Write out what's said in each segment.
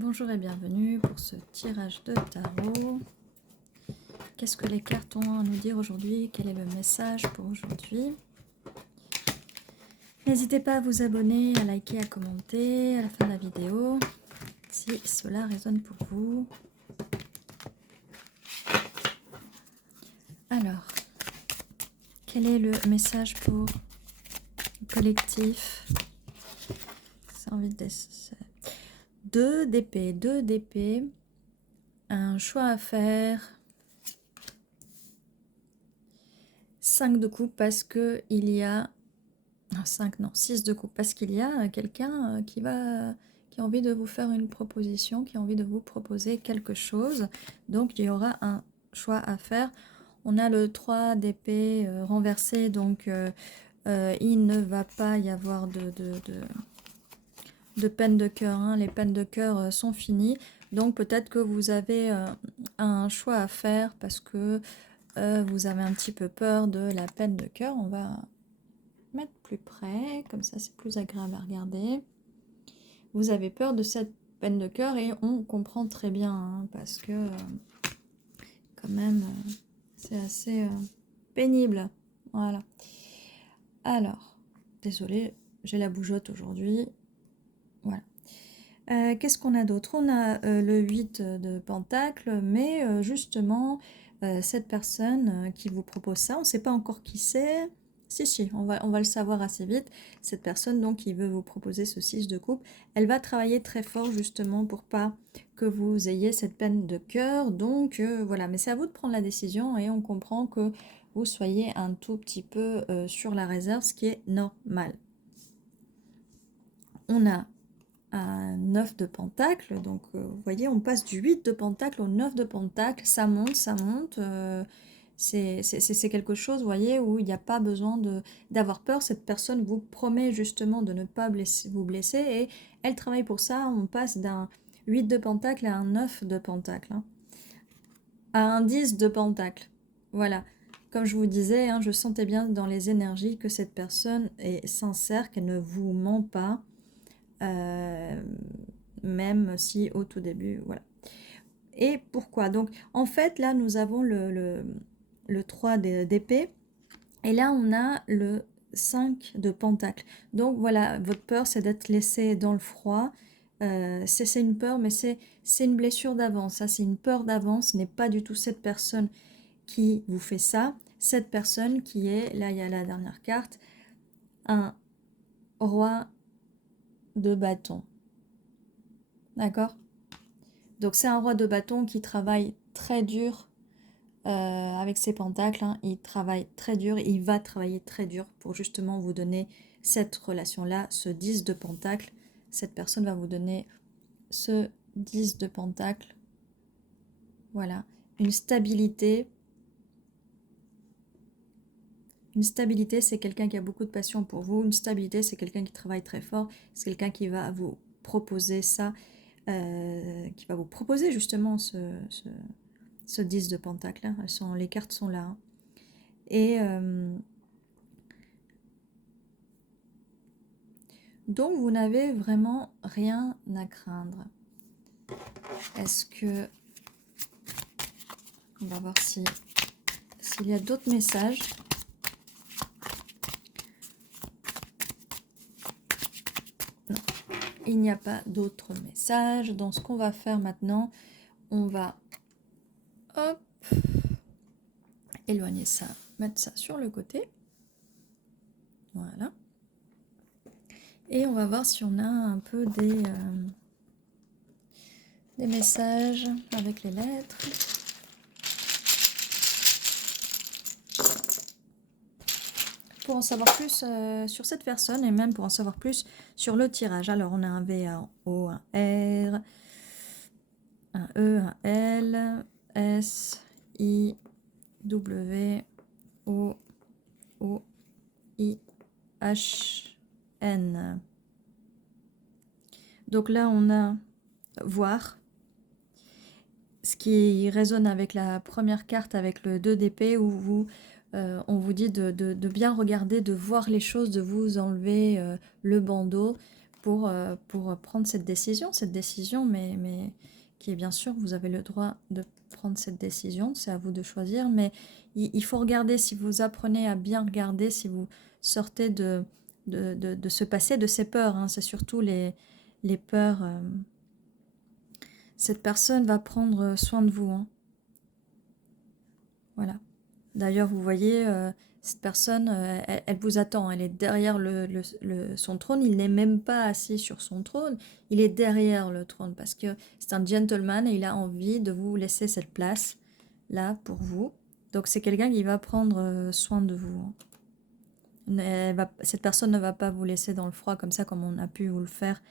Bonjour et bienvenue pour ce tirage de tarot. Qu'est-ce que les cartes ont à nous dire aujourd'hui? Quel est le message pour aujourd'hui? N'hésitez pas à vous abonner, à liker, à commenter à la fin de la vidéo si cela résonne pour vous. Alors, quel est le message pour le collectif? C'est envie de... 2 d'épée, un choix à faire. 5 de coupe parce que il y a... 5 non, 6 de coupe parce qu'il y a quelqu'un qui a envie de vous faire une proposition, qui a envie de vous proposer quelque chose. Donc il y aura un choix à faire. On a le 3 d'épée renversé, donc il ne va pas y avoir de peine de cœur, hein. Les peines de cœur sont finies. Donc peut-être que vous avez un choix à faire parce que vous avez un petit peu peur de la peine de cœur. On va mettre plus près, comme ça c'est plus agréable à regarder. Vous avez peur de cette peine de cœur et on comprend très bien, hein, parce que quand même c'est assez pénible. Voilà. Alors, désolée, j'ai la bougeotte aujourd'hui. Voilà. Qu'est-ce qu'on a d'autre? On a le 8 de Pentacle, mais justement, cette personne qui vous propose ça, on ne sait pas encore qui c'est. Si, on va le savoir assez vite. Cette personne donc qui veut vous proposer ce 6 de coupe, elle va travailler très fort justement pour pas que vous ayez cette peine de cœur. Donc voilà, mais c'est à vous de prendre la décision et on comprend que vous soyez un tout petit peu sur la réserve, ce qui est normal. On a un 9 de pentacle, donc vous voyez, on passe du 8 de pentacle au 9 de pentacle, ça monte, c'est quelque chose, vous voyez, où il n'y a pas besoin d'avoir peur. Cette personne vous promet justement de ne pas vous blesser et elle travaille pour ça. On passe d'un 8 de pentacle à un 9 de pentacle, hein, à un 10 de pentacle, voilà. Comme je vous disais, hein, je sentais bien dans les énergies que cette personne est sincère, qu'elle ne vous ment pas. Même si au tout début, voilà. Et pourquoi? Donc, en fait, là, nous avons le 3 d'épée, et là, on a le 5 de pentacle. Donc, voilà, votre peur, c'est d'être laissé dans le froid. C'est une peur, mais c'est une blessure d'avance. Ça, c'est une peur d'avance. Ce n'est pas du tout cette personne qui vous fait ça. Cette personne qui est, là, il y a la dernière carte, un roi de bâton. D'accord? Donc c'est un roi de bâton qui travaille très dur avec ses pentacles, hein. Il travaille très dur, il va travailler très dur pour justement vous donner cette relation-là, ce 10 de pentacle. Cette personne va vous donner ce 10 de pentacle. Voilà, une stabilité. Une stabilité, c'est quelqu'un qui a beaucoup de passion pour vous. Une stabilité, c'est quelqu'un qui travaille très fort. C'est quelqu'un qui va vous proposer ça, qui va vous proposer justement ce 10 de pentacle, hein. Les cartes sont là, hein. Et donc vous n'avez vraiment rien à craindre. Est-ce que... On va voir s'il y a d'autres messages. Non, il n'y a pas d'autres messages. Donc ce qu'on va faire maintenant, on va... Hop, éloigner ça, mettre ça sur le côté. Voilà. Et on va voir si on a un peu des messages avec les lettres. Pour en savoir plus sur cette personne et même pour en savoir plus sur le tirage. Alors on a un V, un O, un R, un E, un L, S, I, W, O, O, I, H, N. Donc là on a voir, ce qui résonne avec la première carte, avec le 2 d'épée, où on vous dit de bien regarder, de voir les choses, de vous enlever le bandeau pour prendre cette décision, mais qui est bien sûr, vous avez le droit de prendre cette décision, c'est à vous de choisir, mais il faut regarder, si vous apprenez à bien regarder, si vous sortez de ce passé, de ces peurs, hein, c'est surtout les peurs. Cette personne va prendre soin de vous, hein. Voilà. D'ailleurs, vous voyez, cette personne, elle vous attend, elle est derrière son trône, il n'est même pas assis sur son trône, il est derrière le trône, parce que c'est un gentleman et il a envie de vous laisser cette place, là, pour vous. Donc c'est quelqu'un qui va prendre soin de vous, hein. Cette personne ne va pas vous laisser dans le froid comme ça, comme on a pu vous le faire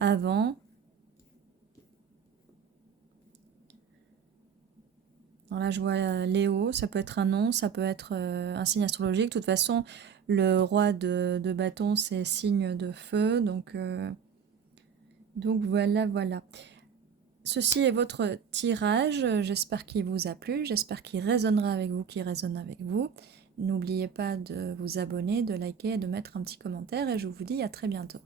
avant. Alors là, je vois Léo, ça peut être un nom, ça peut être un signe astrologique. De toute façon, le roi de bâton, c'est signe de feu. Donc voilà, voilà. Ceci est votre tirage. J'espère qu'il vous a plu. J'espère qu'il résonnera avec vous, qu'il résonne avec vous. N'oubliez pas de vous abonner, de liker et de mettre un petit commentaire. Et je vous dis à très bientôt.